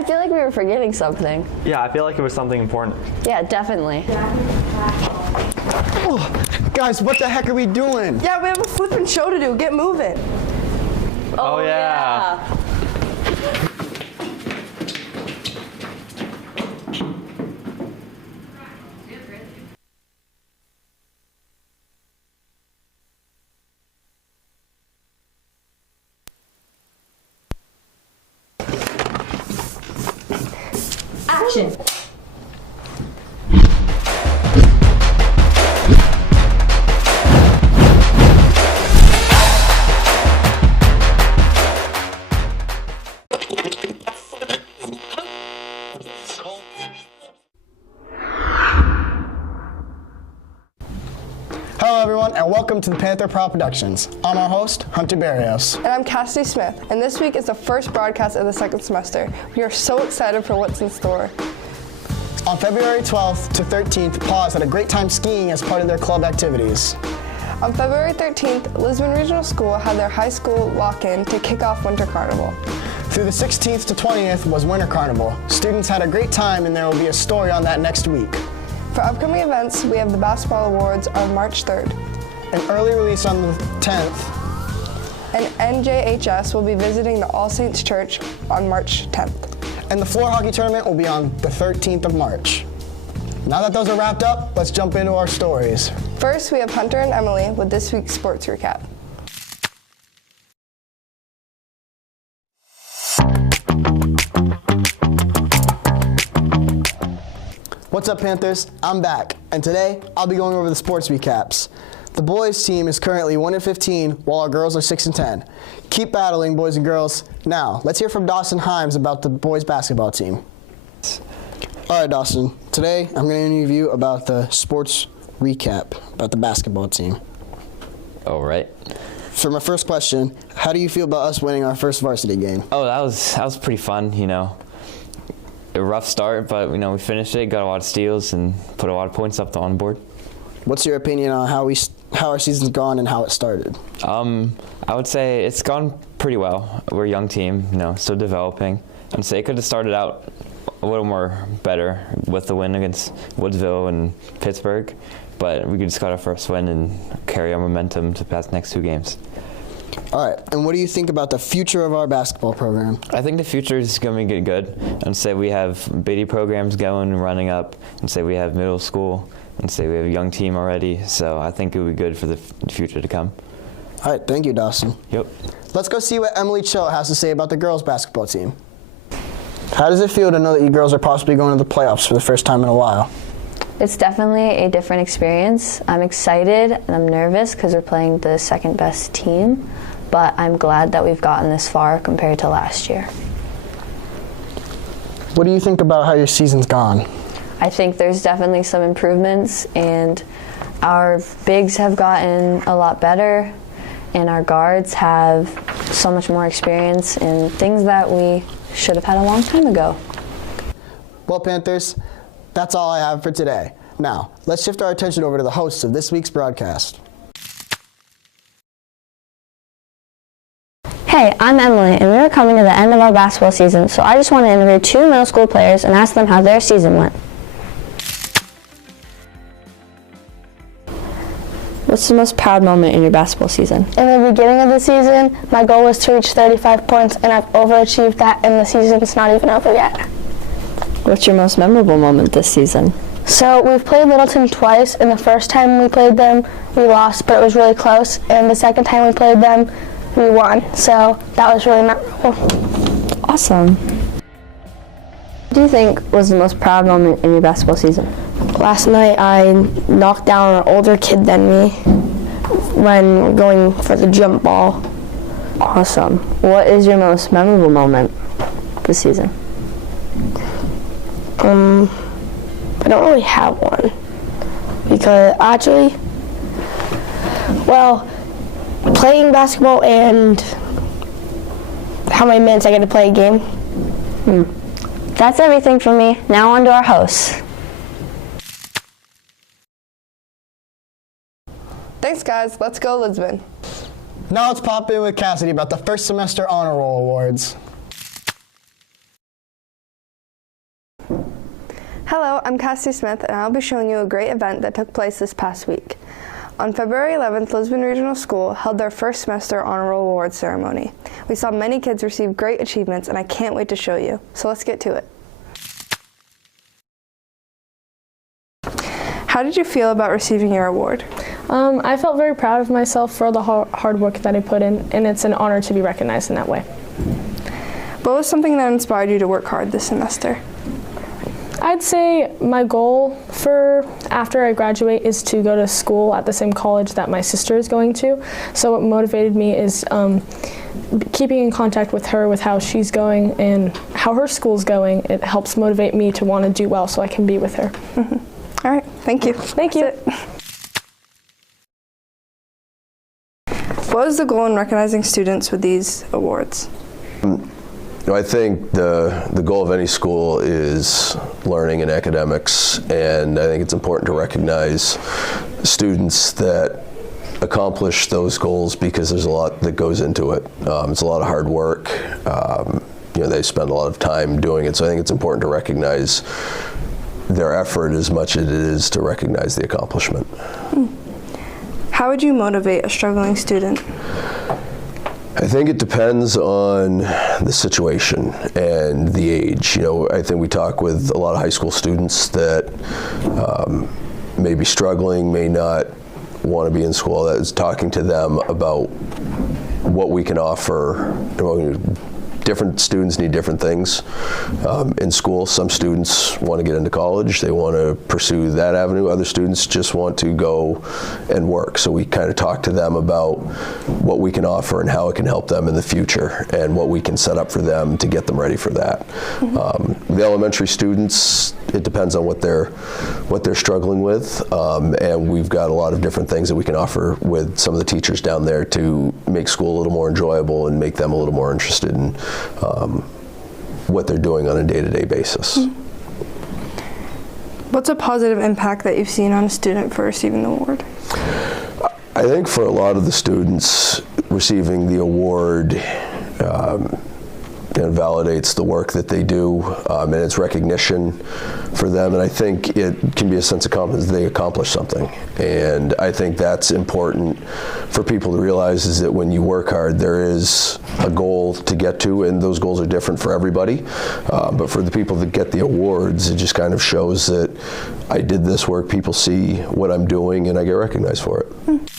I feel like we were forgetting something. Yeah, I feel like it was something important. Yeah, definitely. Oh, guys, what the heck are we doing? Yeah, we have a flippin' show to do. Get moving. Oh yeah. Action. Hello, everyone, and welcome to the Panther Prowl Productions. I'm our host, Hunter Barrios. And I'm Kassidy Smith, and this week is the first broadcast of the second semester. We are so excited for what's in store. On February 12th to 13th, Paws had a great time skiing as part of their club activities. On February 13th, Lisbon Regional School had their high school lock-in to kick off Winter Carnival. Through the 16th to 20th was Winter Carnival. Students had a great time, and there will be a story on that next week. For upcoming events, we have the Basketball Awards on March 3rd. An early release on the 10th. And NJHS will be visiting the All Saints Church on March 10th. And the floor hockey tournament will be on the 13th of March. Now that those are wrapped up, let's jump into our stories. First, we have Hunter and Emily with this week's sports recap. What's up, Panthers? I'm back, and today I'll be going over the sports recaps. The boys team is currently 1-15, while our girls are 6-10. Keep battling, boys and girls. Now, let's hear from Dawson Himes about the boys basketball team. All right, Dawson. Today I'm going to interview you about the sports recap about the basketball team. All right. For my first question, how do you feel about us winning our first varsity game? Oh, that was pretty fun. You know, a rough start, but we finished it, got a lot of steals, and put a lot of points up on the board. What's your opinion on how our season's gone and how it started? I would say it's gone pretty well. We're a young team, still developing. I'd say it could have started out a little more better with the win against Woodsville and Pittsburgh, but we just got our first win and carry our momentum to past next two games. All right, and what do you think about the future of our basketball program? I think the future is going to be good. I'd say we have biddy programs going and running up, and say we have middle school, and say we have a young team already, so I think it would be good for the future to come. All right, thank you, Dawson. Yep. Let's go see what Emily Cho has to say about the girls' basketball team. How does it feel to know that you girls are possibly going to the playoffs for the first time in a while? It's definitely a different experience. I'm excited and I'm nervous because we're playing the second best team, but I'm glad that we've gotten this far compared to last year. What do you think about how your season's gone? I think there's definitely some improvements, and our bigs have gotten a lot better, and our guards have so much more experience in things that we should have had a long time ago. Well, Panthers, that's all I have for today. Now, let's shift our attention over to the hosts of this week's broadcast. Hey, I'm Emily, and we are coming to the end of our basketball season, so I just want to interview two middle school players and ask them how their season went. What's the most proud moment in your basketball season? In the beginning of the season, my goal was to reach 35 points, and I've overachieved that, and the season's not even over yet. What's your most memorable moment this season? So we've played Littleton twice, and the first time we played them, we lost, but it was really close, and the second time we played them, we won, so that was really memorable. Awesome. What do you think was the most proud moment in your basketball season? Last night, I knocked down an older kid than me when going for the jump ball. Awesome. What is your most memorable moment this season? I don't really have one, because actually, well, playing basketball and how many minutes I get to play a game. That's everything from me. Now on to our hosts. Thanks, guys. Let's go, Lisbon. Now let's pop in with Kassidy about the first semester honor roll awards. Hello, I'm Cassie Smith, and I'll be showing you a great event that took place this past week. On February 11th, Lisbon Regional School held their first semester honor roll awards ceremony. We saw many kids receive great achievements, and I can't wait to show you. So let's get to it. How did you feel about receiving your award? I felt very proud of myself for all the hard work that I put in, and it's an honor to be recognized in that way. What was something that inspired you to work hard this semester? I'd say my goal for after I graduate is to go to school at the same college that my sister is going to. So what motivated me is keeping in contact with her with how she's going and how her school's going. It helps motivate me to want to do well so I can be with her. Mm-hmm. All right, thank you. Thank you. What was the goal in recognizing students with these awards? I think the goal of any school is learning and academics, and I think it's important to recognize students that accomplish those goals because there's a lot that goes into it. It's a lot of hard work. They spend a lot of time doing it, so I think it's important to recognize their effort as much as it is to recognize the accomplishment. How would you motivate a struggling student? I think it depends on the situation and the age. I think we talk with a lot of high school students that may be struggling, may not want to be in school. That is talking to them about what we can offer. Different students need different things in school. Some students want to get into college. They want to pursue that avenue. Other students just want to go and work. So we kind of talk to them about what we can offer and how it can help them in the future and what we can set up for them to get them ready for that. Mm-hmm. The elementary students, it depends on what they're struggling with, and we've got a lot of different things that we can offer with some of the teachers down there to make school a little more enjoyable and make them a little more interested in what they're doing on a day-to-day basis. What's a positive impact that you've seen on a student for receiving the award? I think for a lot of the students, receiving the award validates the work that they do, and it's recognition for them, and I think it can be a sense of confidence that they accomplished something. And I think that's important for people to realize, is that when you work hard, there is a goal to get to, and those goals are different for everybody. But for the people that get the awards, it just kind of shows that I did this work, people see what I'm doing, and I get recognized for it.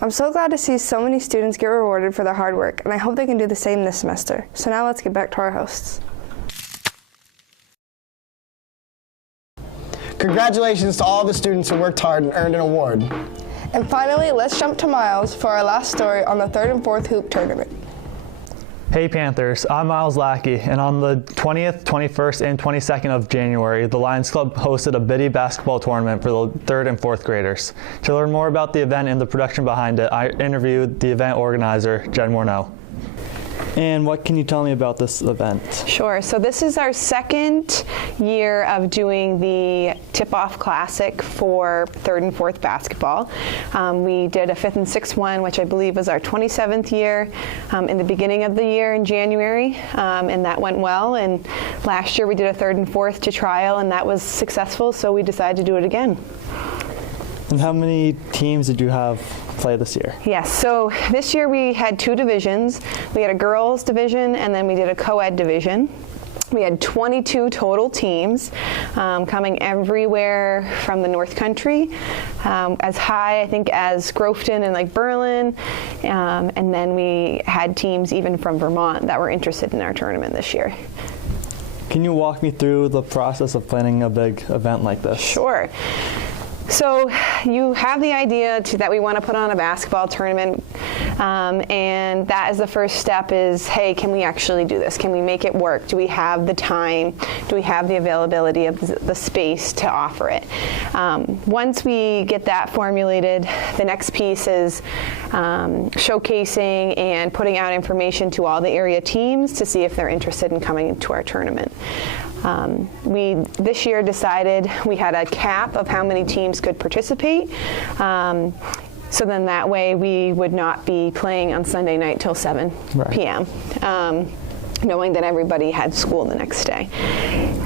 I'm so glad to see so many students get rewarded for their hard work, and I hope they can do the same this semester. So now let's get back to our hosts. Congratulations to all the students who worked hard and earned an award. And finally, let's jump to Miles for our last story on the 3rd and 4th hoop tournament. Hey Panthers, I'm Miles Lackey, and on the 20th, 21st, and 22nd of January, the Lions Club hosted a biddy basketball tournament for the 3rd and 4th graders. To learn more about the event and the production behind it, I interviewed the event organizer, Jen Morneau. And what can you tell me about this event? Sure. So this is our second year of doing the Tip-Off Classic for 3rd and 4th basketball. We did a 5th and 6th one, which I believe was our 27th year in the beginning of the year in January, and that went well. And last year we did a 3rd and 4th to trial, and that was successful, so we decided to do it again. And how many teams did you have play this year? Yes, so this year we had 2 divisions. We had a girls division, and then we did a co-ed division. We had 22 total teams coming everywhere from the North Country, as high, I think, as Groveton and like Berlin, and then we had teams even from Vermont that were interested in our tournament this year. Can you walk me through the process of planning a big event like this? Sure. So you have the idea that we want to put on a basketball tournament, and that is the first step is, hey, can we actually do this? Can we make it work? Do we have the time? Do we have the availability of the space to offer it? Once we get that formulated, the next piece is showcasing and putting out information to all the area teams to see if they're interested in coming into our tournament. We this year decided we had a cap of how many teams could participate. So then that way we would not be playing on Sunday night till 7 p.m. knowing that everybody had school the next day.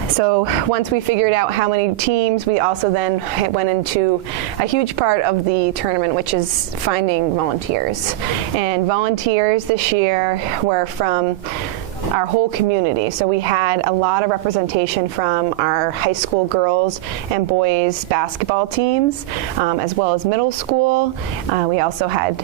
So once we figured out how many teams, we also then went into a huge part of the tournament, which is finding volunteers. And volunteers this year were from our whole community. So we had a lot of representation from our high school girls and boys basketball teams, as well as middle school. We also had,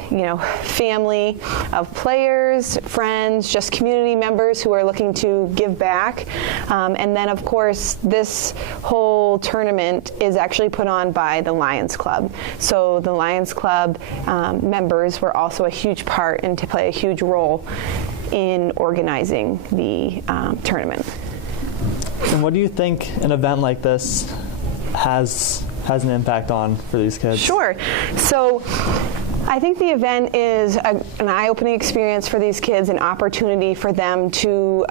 family of players, friends, just community members who are looking to give back. And then, of course, this whole tournament is actually put on by the Lions Club. So the Lions Club members were also a huge part and to play a huge role in organizing the tournament. And what do you think an event like this has an impact on for these kids? Sure. So I think the event is an eye-opening experience for these kids, an opportunity for them to,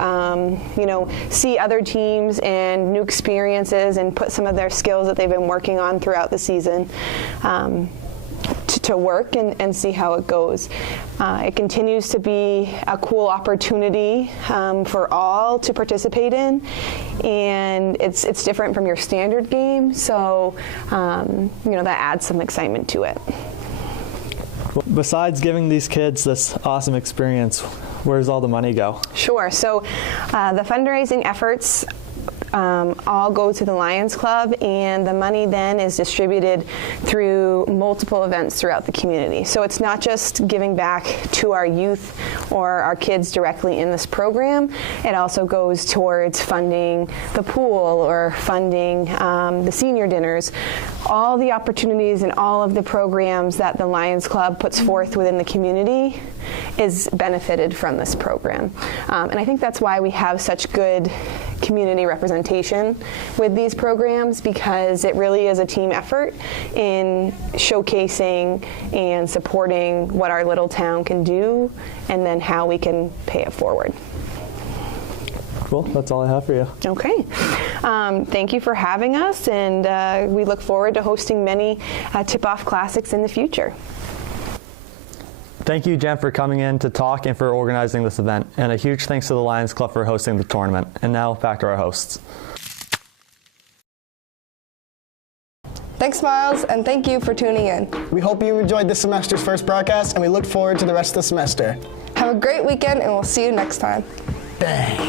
see other teams and new experiences and put some of their skills that they've been working on throughout the season to work and see how it goes. It continues to be a cool opportunity for all to participate in, and it's different from your standard game, so that adds some excitement to it. Besides giving these kids this awesome experience, where does all the money go? Sure. So the fundraising efforts all go to the Lions Club, and the money then is distributed through multiple events throughout the community. So it's not just giving back to our youth or our kids directly in this program. It also goes towards funding the pool or funding the senior dinners. All the opportunities and all of the programs that the Lions Club puts forth within the community is benefited from this program. And I think that's why we have such good community representation with these programs, because it really is a team effort in showcasing and supporting what our little town can do and then how we can pay it forward. Cool, that's all I have for you. Okay. Thank you for having us, and we look forward to hosting many tip-off classics in the future. Thank you, Jen, for coming in to talk and for organizing this event. And a huge thanks to the Lions Club for hosting the tournament. And now back to our hosts. Thanks, Miles, and thank you for tuning in. We hope you enjoyed this semester's first broadcast, and we look forward to the rest of the semester. Have a great weekend, and we'll see you next time. Dang.